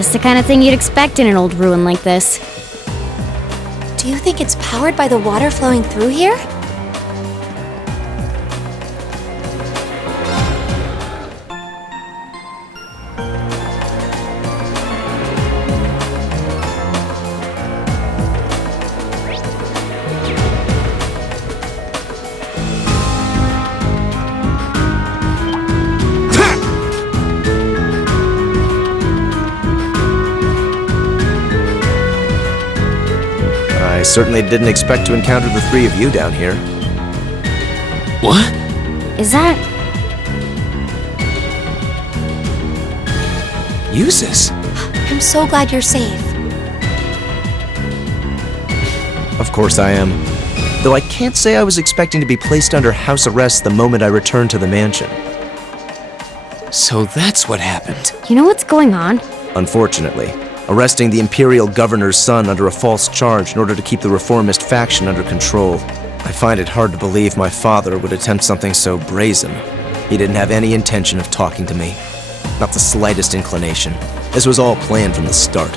Just the kind of thing you'd expect in an old ruin like this. Do you think it's powered by the water flowing through here? I certainly didn't expect to encounter the three of you down here. What? Is that... Uses? I'm so glad you're safe. Of course I am. Though I can't say I was expecting to be placed under house arrest the moment I returned to the mansion. So that's what happened. You know what's going on? Unfortunately, arresting the Imperial Governor's son under a false charge in order to keep the reformist faction under control. I find it hard to believe my father would attempt something so brazen. He didn't have any intention of talking to me. Not the slightest inclination. This was all planned from the start.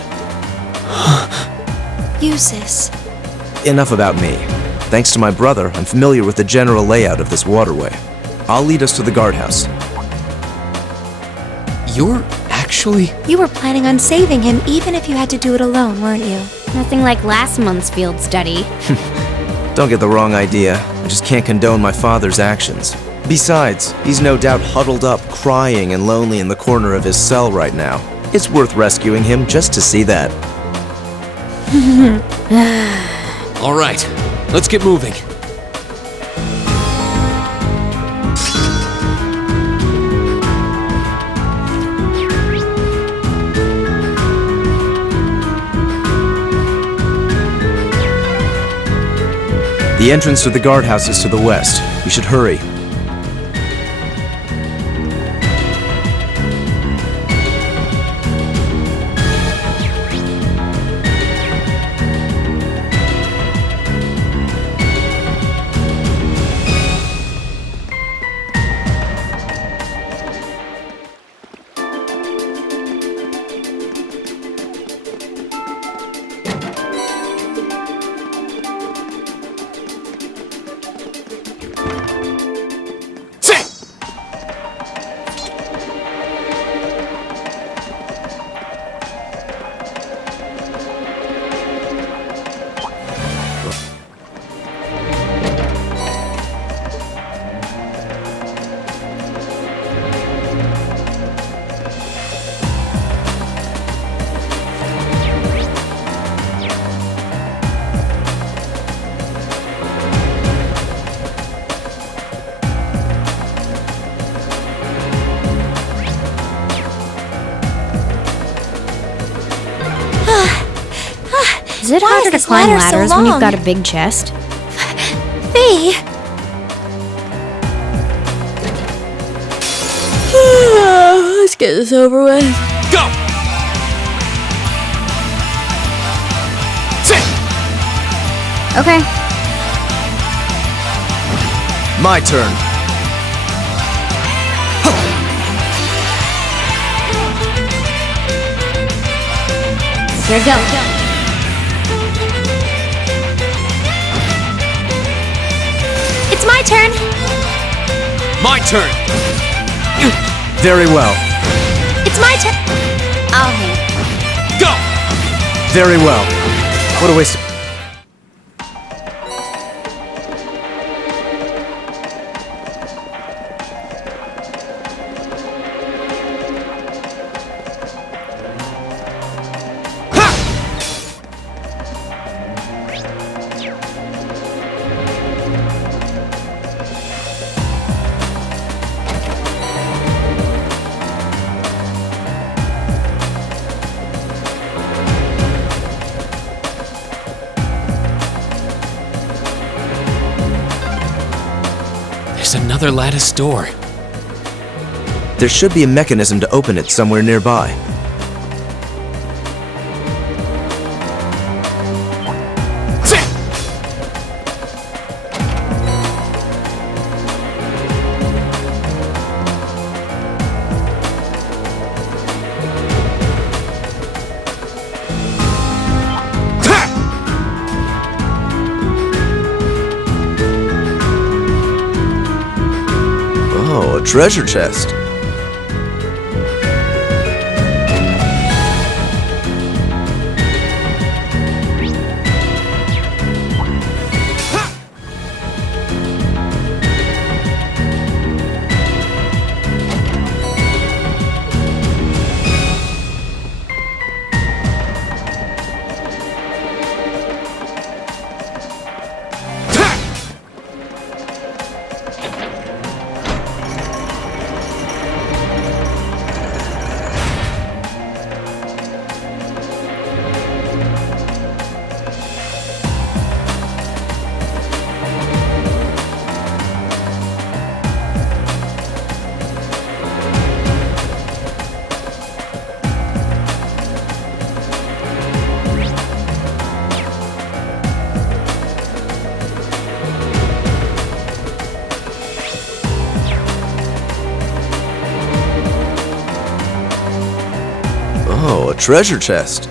Uses. Enough about me. Thanks to my brother, I'm familiar with the general layout of this waterway. I'll lead us to the guardhouse. You're actually... You were planning on saving him even if you had to do it alone, weren't you? Nothing like last month's field study. Don't get the wrong idea. I just can't condone my father's actions. Besides, he's no doubt huddled up, crying and lonely in the corner of his cell right now. It's worth rescuing him just to see that. All right, let's get moving. The entrance to the guardhouse is to the west. We should hurry. Is it Why harder is to this climb ladder so ladders when you've long? got a big chest? Fee! Let's get this over with. Go! Sit! Okay. My turn. Here we go. It's my turn! My turn! Very well. It's my turn! I'll hang. Go! Very well. What a waste of... There's another lattice door. There should be a mechanism to open it somewhere nearby. treasure chest. Oh, a treasure chest.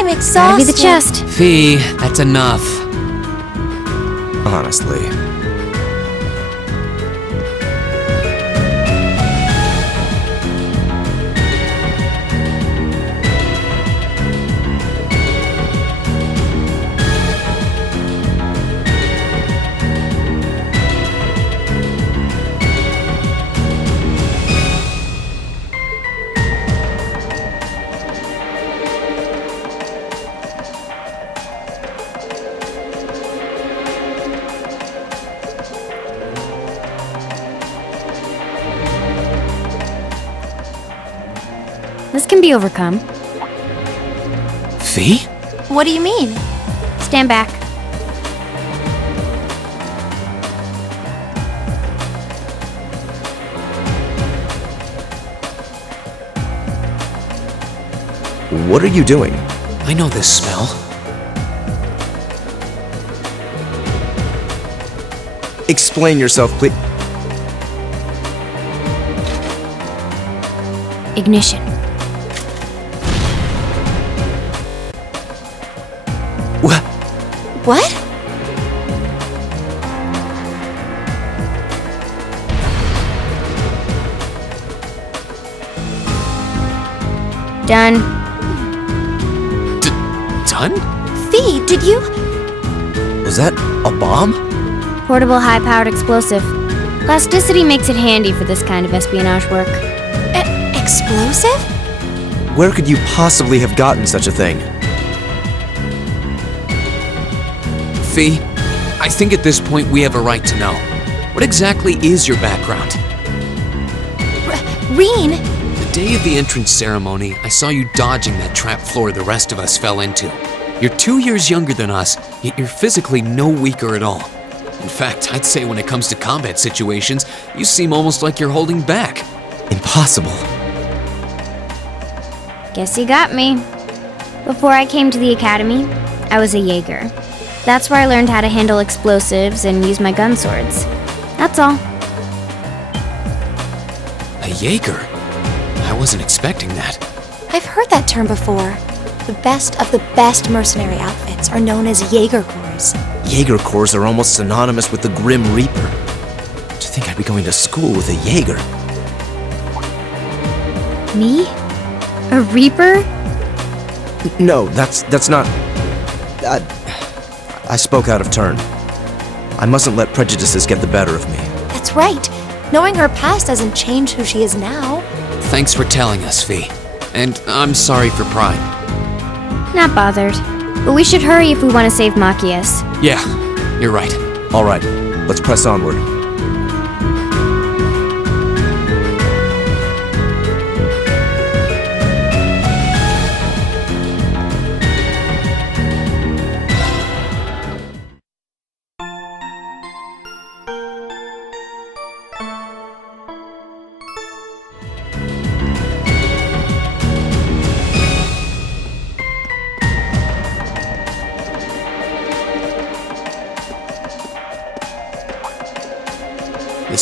I'm Gotta exhausted. be the chest. Fee, that's enough. Honestly. This can be overcome. Fee? What do you mean? Stand back. What are you doing? I know this smell. Explain yourself, please. Ignition. What? Done. Done? Fee, did you? Was that a bomb? Portable high-powered explosive. Plasticity makes it handy for this kind of espionage work. Explosive? Where could you possibly have gotten such a thing? Fee, I think at this point we have a right to know. What exactly is your background? Reen? The day of the entrance ceremony, I saw you dodging that trap floor the rest of us fell into. You're 2 years younger than us, yet you're physically no weaker at all. In fact, I'd say when it comes to combat situations, you seem almost like you're holding back. Impossible. Guess you got me. Before I came to the academy, I was a Jaeger. That's where I learned how to handle explosives and use my gun swords. That's all. A Jaeger? I wasn't expecting that. I've heard that term before. The best of the best mercenary outfits are known as Jaeger Corps. Jaeger Corps are almost synonymous with the Grim Reaper. To think I'd be going to school with a Jaeger. Me? A Reaper? No, that's not... I spoke out of turn. I mustn't let prejudices get the better of me. That's right. Knowing her past doesn't change who she is now. Thanks for telling us, Fee. And I'm sorry for prying. Not bothered. But we should hurry if we want to save Machias. Yeah, you're right. All right, let's press onward.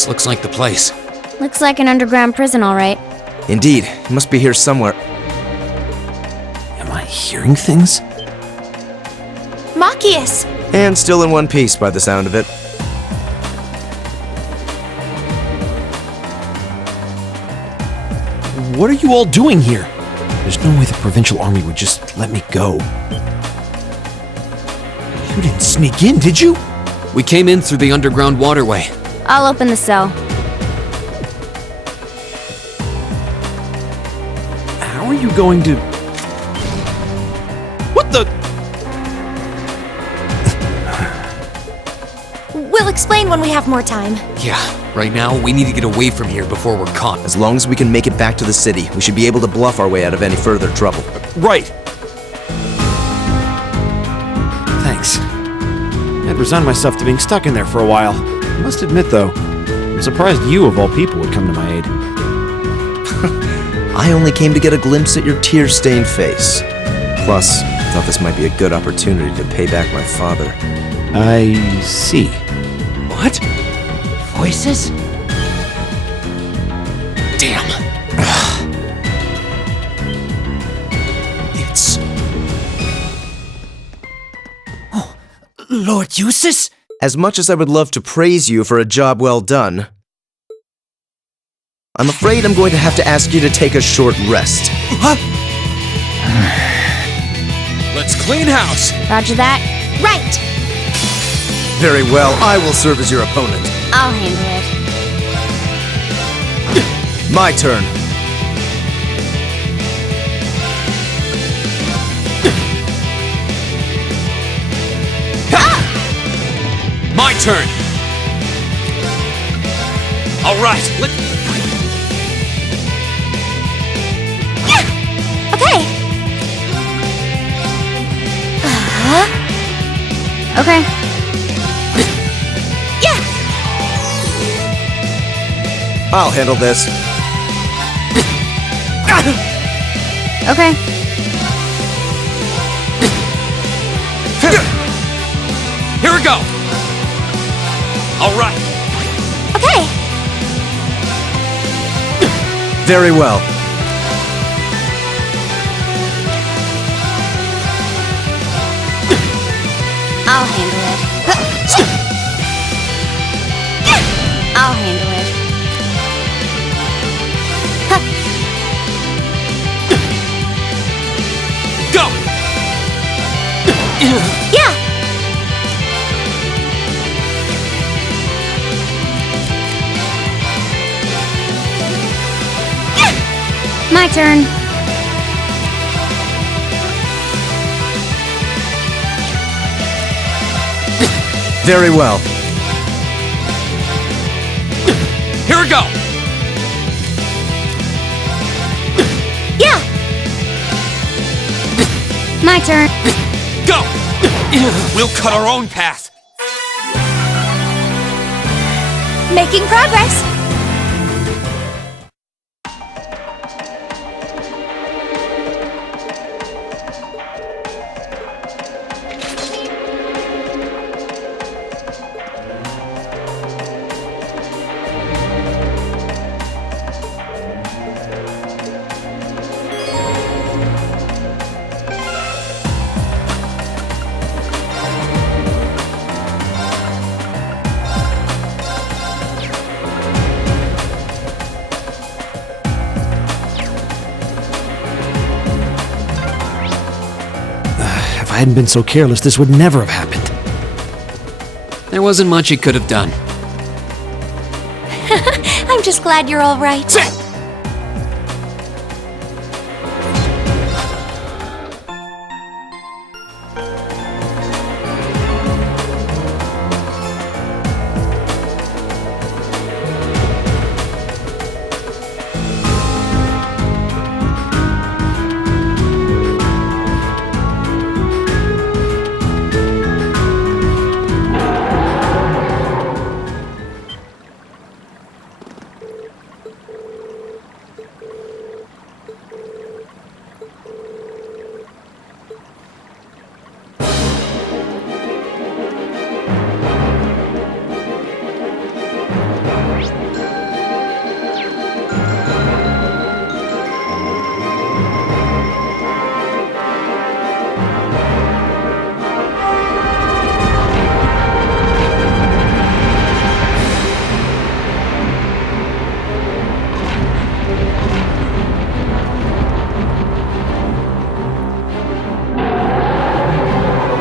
This looks like the place. Looks like an underground prison, all right. Indeed, it must be here somewhere. Am I hearing things? Machias! And still in one piece by the sound of it. What are you all doing here? There's no way the Provincial Army would just let me go. You didn't sneak in, did you? We came in through the underground waterway. I'll open the cell. How are you going to... What the... We'll explain when we have more time. Yeah, right now we need to get away from here before we're caught. As long as we can make it back to the city, we should be able to bluff our way out of any further trouble. Right. Thanks. I'd resigned myself to being stuck in there for a while. I must admit, though, I'm surprised you, of all people, would come to my aid. I only came to get a glimpse at your tear-stained face. Plus, I thought this might be a good opportunity to pay back my father. I see. What? Voices? Damn. It's... Lord Eustace? As much as I would love to praise you for a job well done, I'm afraid I'm going to have to ask you to take a short rest. Huh? Let's clean house! Roger that. Right! Very well, I will serve as your opponent. I'll handle it. My turn. My turn! Alright, Okay! Okay. Yeah! I'll handle this. Okay. here we go! Alright, Okay! Very well. I'll handle it. I'll handle it. go! Yeah! My turn. Very well. Here we go! Yeah! My turn. Go! We'll cut our own path. Making progress! If I hadn't been so careless, this would never have happened. There wasn't much he could have done. I'm just glad you're all right.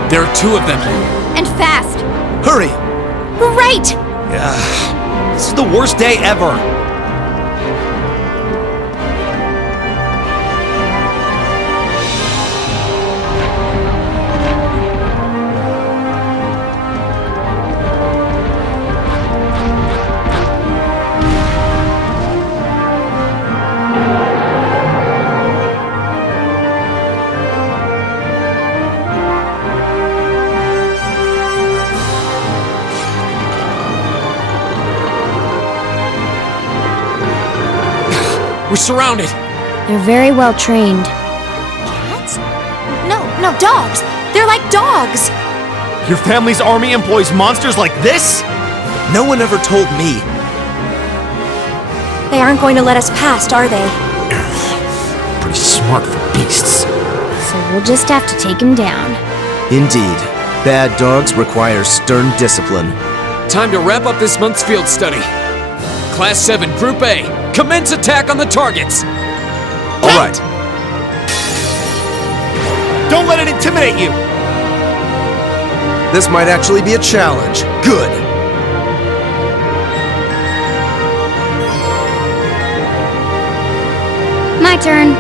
There are two of them. And fast. Hurry! Right! This is the worst day ever. We're surrounded. They're very well trained. Cats? No, dogs. They're like dogs. Your family's army employs monsters like this? No one ever told me. They aren't going to let us past, are they? Pretty smart for beasts. So we'll just have to take him down. Indeed. Bad dogs require stern discipline. Time to wrap up this month's field study. Class 7, Group A, commence attack on the targets. All right. Don't let it intimidate you! This might actually be a challenge. Good. My turn.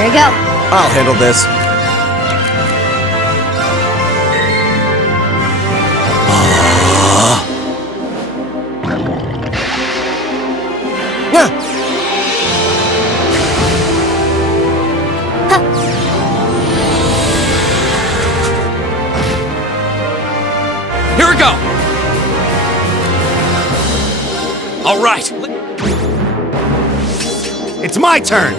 Here we go. I'll handle this. Here we go. All right. It's my turn!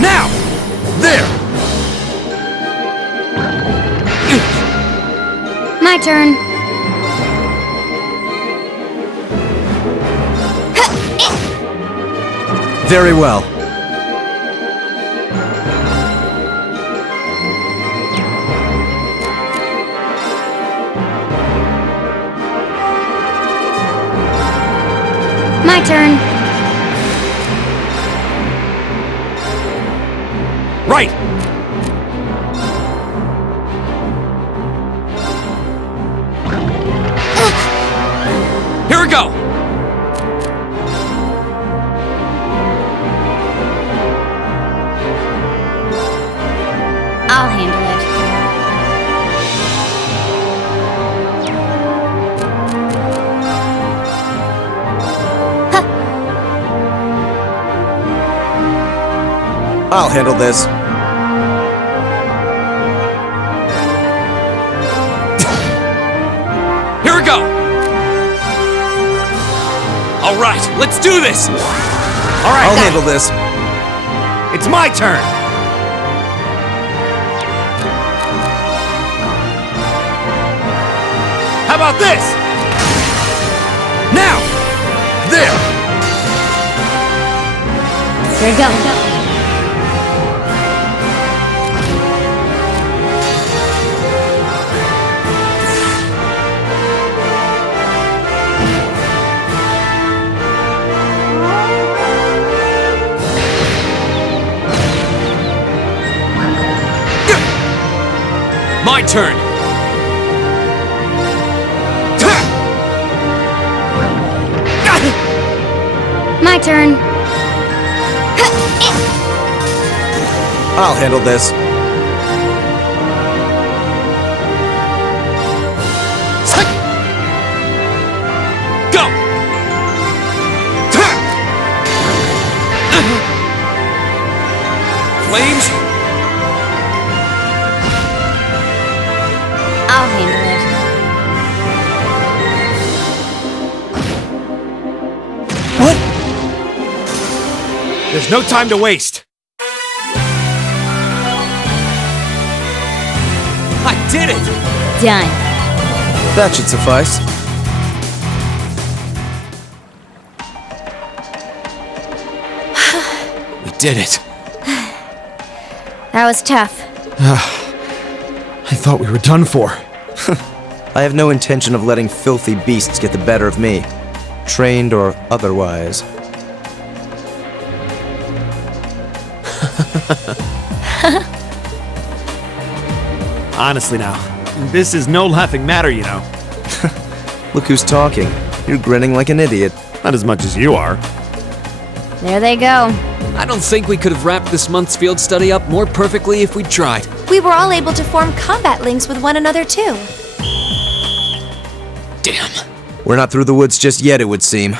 Now! There! My turn. Very well. My turn. Right! Here we go. I'll handle it. I'll handle this. Here we go. All right, let's do this. All right, I'll handle this. it's my turn! How about this? Now! There! Here we go. My turn. My turn. I'll handle this. Go. Flames. I'll handle it. What? There's no time to waste. I did it. Done. That should suffice. We did it. That was tough. I thought we were done for. I have no intention of letting filthy beasts get the better of me, trained or otherwise. Honestly now, this is no laughing matter, you know. Look who's talking. You're grinning like an idiot. Not as much as you are. There they go. I don't think we could have wrapped this month's field study up more perfectly if we'd tried. We were all able to form combat links with one another, too. Damn. We're not through the woods just yet, it would seem.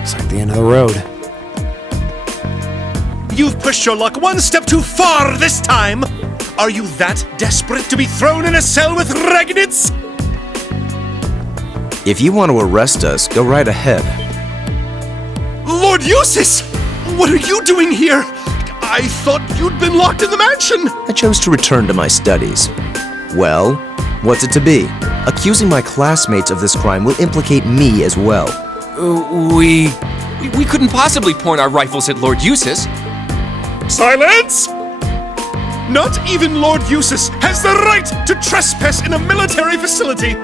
It's like the end of the road. You've pushed your luck one step too far this time! Are you that desperate to be thrown in a cell with Regnids? If you want to arrest us, go right ahead. Lord Eustace! What are you doing here? I thought you'd been locked in the mansion! I chose to return to my studies. Well, what's it to be? Accusing my classmates of this crime will implicate me as well. We couldn't possibly point our rifles at Lord Eustace. Silence! Not even Lord Eustace has the right to trespass in a military facility,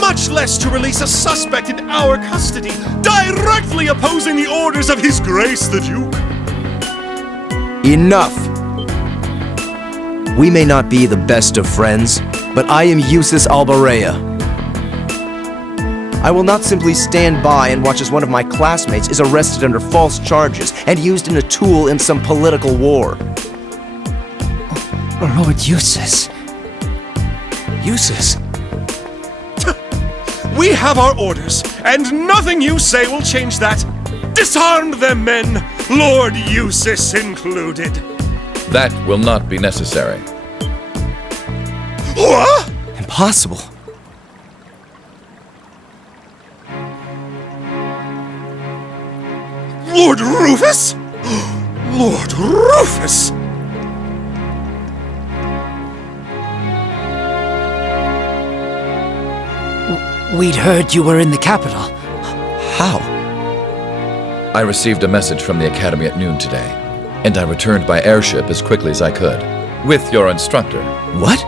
much less to release a suspect in our custody, directly opposing the orders of His Grace the Duke. Enough! We may not be the best of friends, but I am Eustace Albarea. I will not simply stand by and watch as one of my classmates is arrested under false charges and used in a tool in some political war. Lord Eustace. Eustace. We have our orders, and nothing you say will change that. Disarm them, men, Lord Eustace included. That will not be necessary. What? Impossible. Lord Rufus? Lord Rufus! We'd heard you were in the capital. How? I received a message from the Academy at noon today, and I returned by airship as quickly as I could, with your instructor. What?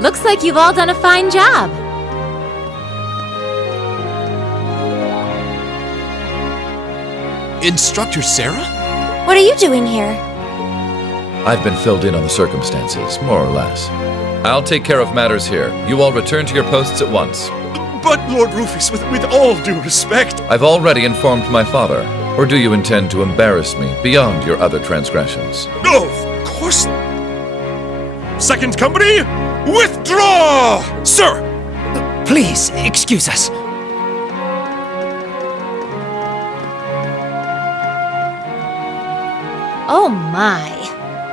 Looks like you've all done a fine job. Instructor Sarah? What are you doing here? I've been filled in on the circumstances, more or less. I'll take care of matters here. You all return to your posts at once. But, Lord Rufus, with all due respect... I've already informed my father. Or do you intend to embarrass me beyond your other transgressions? Oh, of course... Second company, withdraw! Sir! Please, excuse us. Oh my.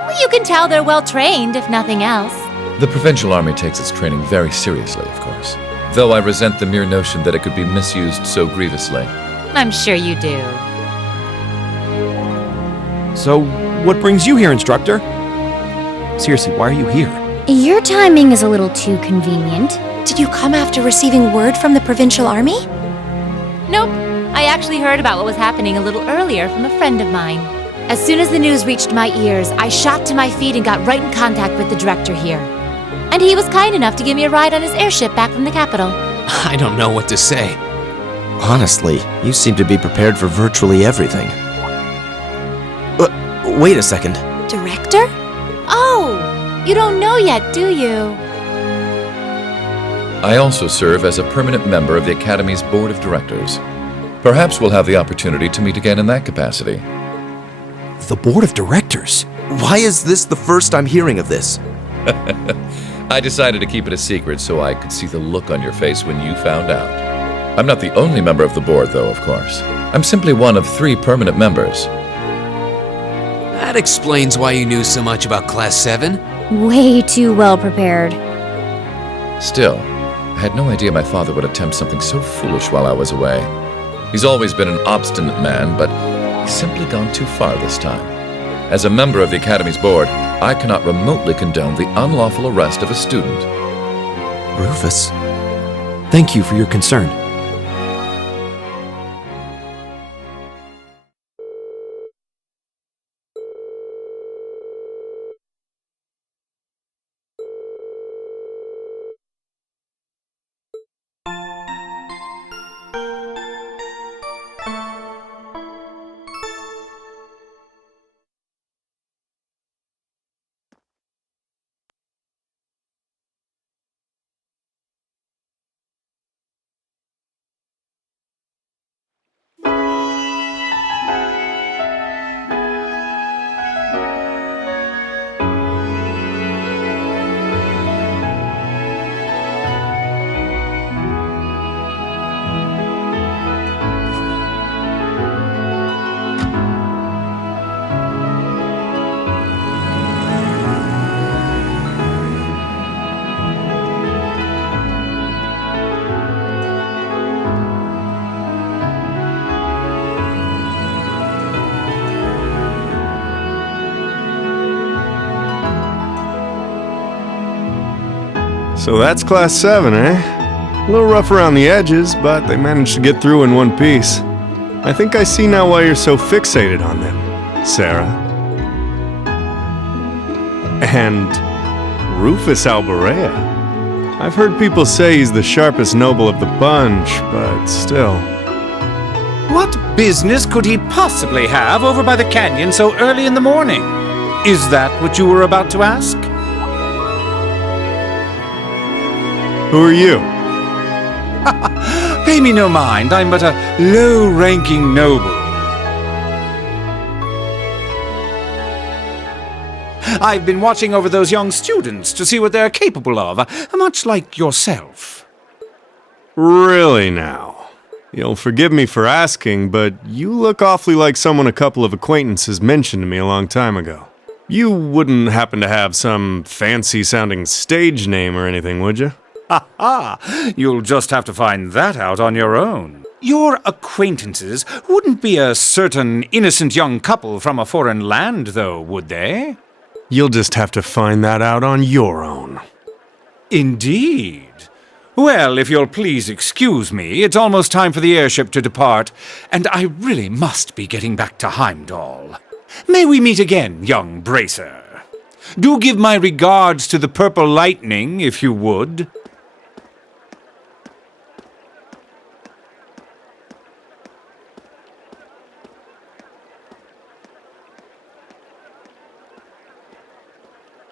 Well, you can tell they're well trained, if nothing else. The Provincial Army takes its training very seriously, of course. Though I resent the mere notion that it could be misused so grievously. I'm sure you do. So, what brings you here, instructor? Seriously, why are you here? Your timing is a little too convenient. Did you come after receiving word from the Provincial Army? Nope. I actually heard about what was happening a little earlier from a friend of mine. As soon as the news reached my ears, I shot to my feet and got right in contact with the director here. And he was kind enough to give me a ride on his airship back from the capital. I don't know what to say. Honestly, you seem to be prepared for virtually everything. Wait a second. Director? Oh, you don't know yet, do you? I also serve as a permanent member of the Academy's Board of Directors. Perhaps we'll have the opportunity to meet again in that capacity. The board of directors? Why is this the first I'm hearing of this? I decided to keep it a secret so I could see the look on your face when you found out. I'm not the only member of the board, though, of course. I'm simply one of 3 permanent members. That explains why you knew so much about Class 7. Way too well prepared. Still, I had no idea my father would attempt something so foolish while I was away. He's always been an obstinate man, but he's simply gone too far this time. As a member of the Academy's board, I cannot remotely condone the unlawful arrest of a student. Rufus. Thank you for your concern. So that's Class 7, eh? A little rough around the edges, but they managed to get through in one piece. I think I see now why you're so fixated on them, Sarah. And Rufus Alborea. I've heard people say he's the sharpest noble of the bunch, but still. What business could he possibly have over by the canyon so early in the morning? Is that what you were about to ask? Who are you? Pay me no mind, I'm but a low-ranking noble. I've been watching over those young students to see what they're capable of, much like yourself. Really now? You'll forgive me for asking, but you look awfully like someone a couple of acquaintances mentioned to me a long time ago. You wouldn't happen to have some fancy-sounding stage name or anything, would you? Ha! You'll just have to find that out on your own. Your acquaintances wouldn't be a certain innocent young couple from a foreign land, though, would they? You'll just have to find that out on your own. Indeed. Well, if you'll please excuse me, it's almost time for the airship to depart, and I really must be getting back to Heimdall. May we meet again, young bracer. Do give my regards to the Purple Lightning, if you would.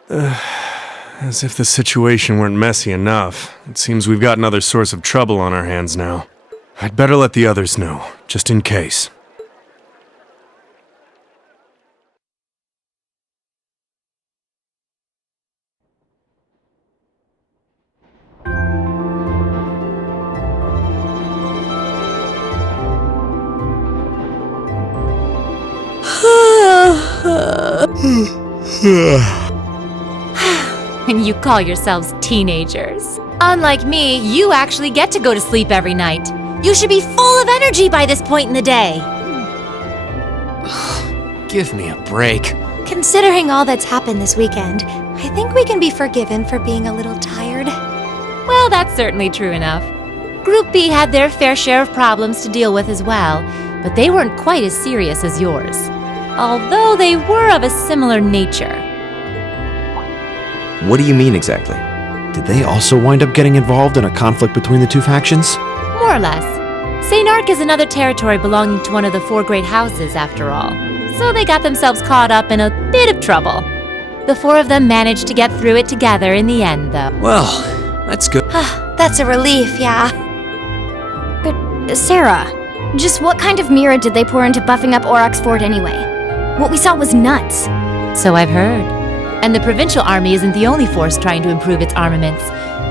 As if the situation weren't messy enough. It seems we've got another source of trouble on our hands now. I'd better let the others know, just in case. And you call yourselves teenagers. Unlike me, you actually get to go to sleep every night. You should be full of energy by this point in the day. Give me a break. Considering all that's happened this weekend, I think we can be forgiven for being a little tired. Well, that's certainly true enough. Group B had their fair share of problems to deal with as well, but they weren't quite as serious as yours. Although they were of a similar nature. What do you mean exactly? Did they also wind up getting involved in a conflict between the two factions? More or less. St. Ark is another territory belonging to one of the four great houses, after all. So they got themselves caught up in a bit of trouble. The four of them managed to get through it together in the end, though. Well, that's good. That's a relief, yeah. But, Sarah, just what kind of mirror did they pour into buffing up Aurochs Fort anyway? What we saw was nuts. So I've heard. And the Provincial Army isn't the only force trying to improve its armaments.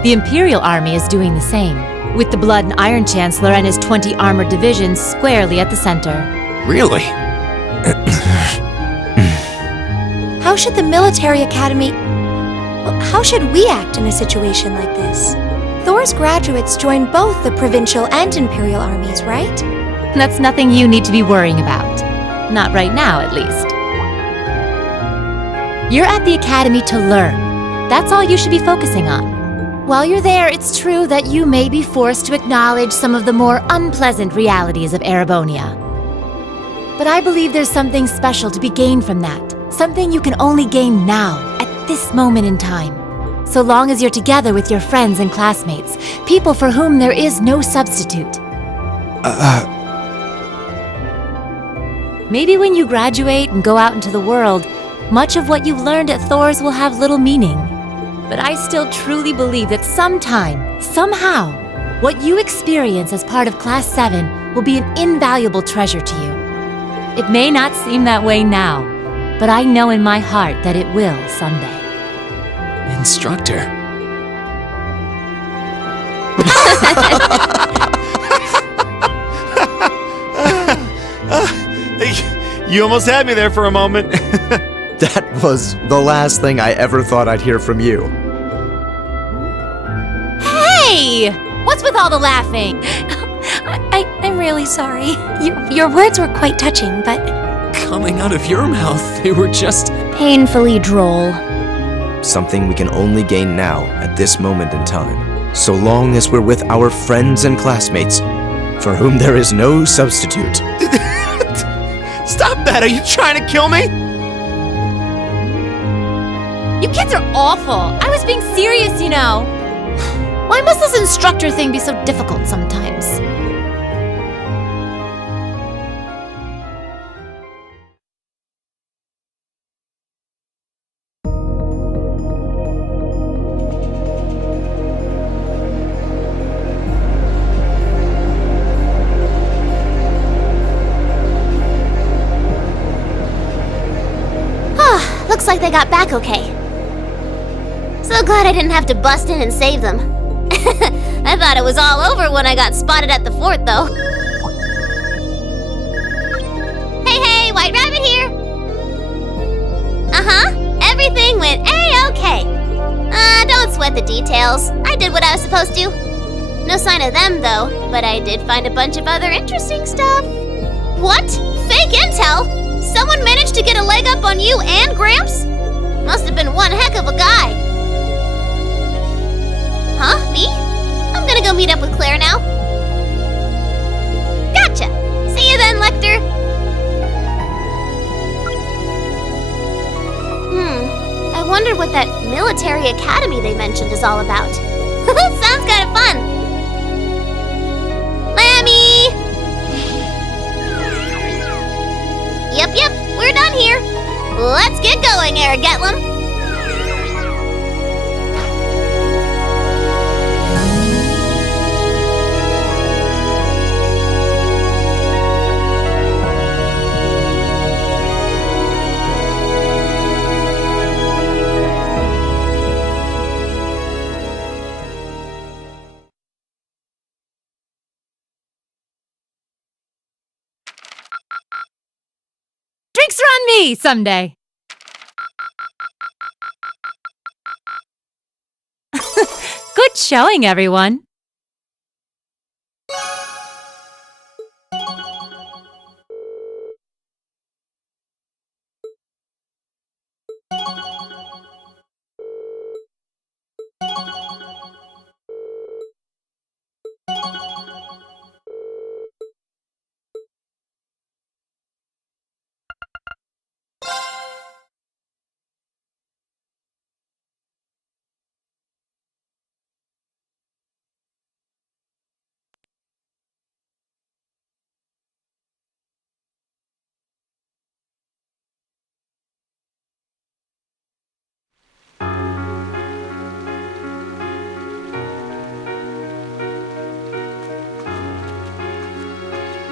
The Imperial Army is doing the same, with the Blood and Iron Chancellor and his 20 armored divisions squarely at the center. Really? How should the military academy... Well, how should we act in a situation like this? Thor's graduates join both the Provincial and Imperial armies, right? That's nothing you need to be worrying about. Not right now, at least. You're at the academy to learn. That's all you should be focusing on. While you're there, it's true that you may be forced to acknowledge some of the more unpleasant realities of Erebonia. But I believe there's something special to be gained from that. Something you can only gain now, at this moment in time. So long as you're together with your friends and classmates, people for whom there is no substitute. Maybe when you graduate and go out into the world, much of what you've learned at Thor's will have little meaning. But I still truly believe that sometime, somehow, what you experience as part of Class 7 will be an invaluable treasure to you. It may not seem that way now, but I know in my heart that it will someday. Instructor. You almost had me there for a moment. That was the last thing I ever thought I'd hear from you. Hey! What's with all the laughing? I'm really sorry. Your words were quite touching, but... Coming out of your mouth, they were just... Painfully droll. something we can only gain now at this moment in time, so long as we're with our friends and classmates, for whom there is no substitute. Stop that! Are you trying to kill me? You kids are awful. I was being serious, you know. Why must this instructor thing be so difficult sometimes? Looks like they got back okay. So glad I didn't have to bust in and save them. I thought it was all over when I got spotted at the fort, though. Hey, White Rabbit here! Everything went A-okay. Don't sweat the details. I did what I was supposed to. No sign of them, though, but I did find a bunch of other interesting stuff. What? Fake intel? Someone managed to get a leg up on you and Gramps? Must have been one heck of a guy. Huh? Me? I'm gonna go meet up with Claire now. Gotcha! See you then, Lecter! I wonder what that military academy they mentioned is all about. Sounds kinda fun! Lammy! Yep, we're done here. Let's get going, Aragetlum. Drinks are on me someday. Good showing, everyone.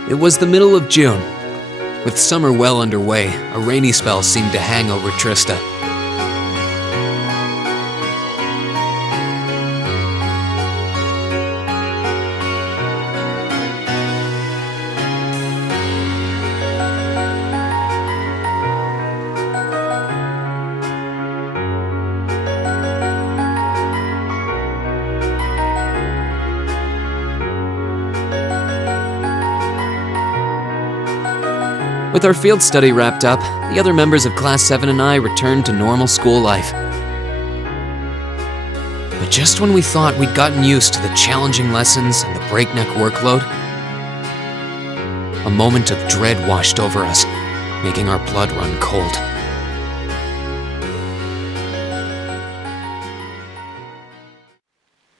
It was the middle of June. With summer well underway, a rainy spell seemed to hang over Trista. With our field study wrapped up, the other members of Class 7 and I returned to normal school life. But just when we thought we'd gotten used to the challenging lessons and the breakneck workload, a moment of dread washed over us, making our blood run cold.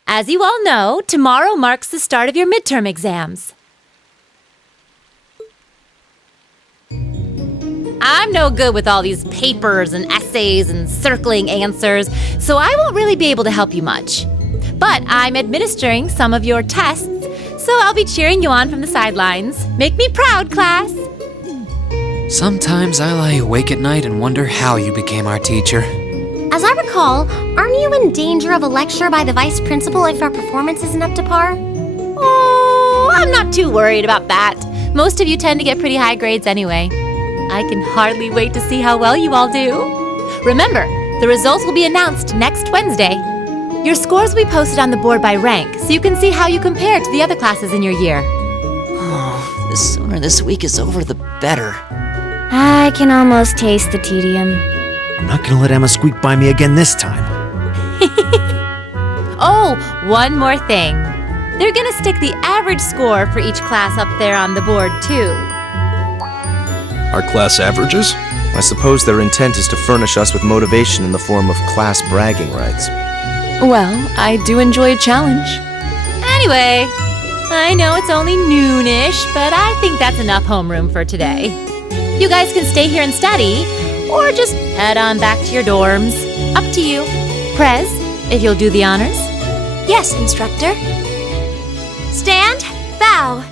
As you all know, tomorrow marks the start of your midterm exams. I'm no good with all these papers and essays and circling answers, so I won't really be able to help you much. But I'm administering some of your tests, so I'll be cheering you on from the sidelines. Make me proud, class! Sometimes I lie awake at night and wonder how you became our teacher. As I recall, aren't you in danger of a lecture by the vice principal if our performance isn't up to par? Oh, I'm not too worried about that. Most of you tend to get pretty high grades anyway. I can hardly wait to see how well you all do. Remember, the results will be announced next Wednesday. Your scores will be posted on the board by rank, so you can see how you compare to the other classes in your year. Oh, the sooner this week is over, the better. I can almost taste the tedium. I'm not gonna let Emma squeak by me again this time. Oh, one more thing. They're gonna stick the average score for each class up there on the board, too. Our class averages? I suppose their intent is to furnish us with motivation in the form of class bragging rights. Well, I do enjoy a challenge. Anyway, I know it's only noonish, but I think that's enough homeroom for today. You guys can stay here and study, or just head on back to your dorms. Up to you. Prez, if you'll do the honors. Yes, instructor. Stand, bow.